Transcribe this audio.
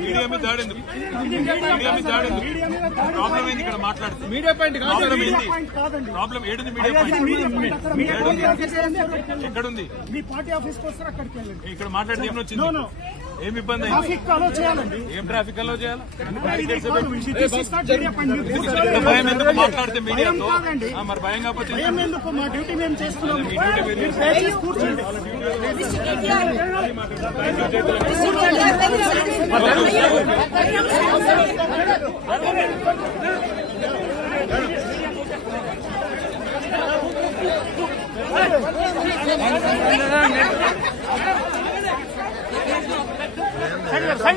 Media మీద ఇక్కడ మాట్లాడుతుంది మీడియా పాయింట్ ప్రాబ్లం ఏంది? ప్రాబ్లం ఇక్కడ మాట్లాడితే ఏమొచ్చింది ఏం ఇబ్బంది ట్రాఫిక్ అలో చేయాలండి ఏం ట్రాఫిక్ అలో చేయాలి భయం ఎందుకు మాట్లాడితే మీడియాతో మరి భయం కాకపోతే మా డ్యూటీ మేము చేస్తున్నాం కూర్చోండి Thank you. Zijn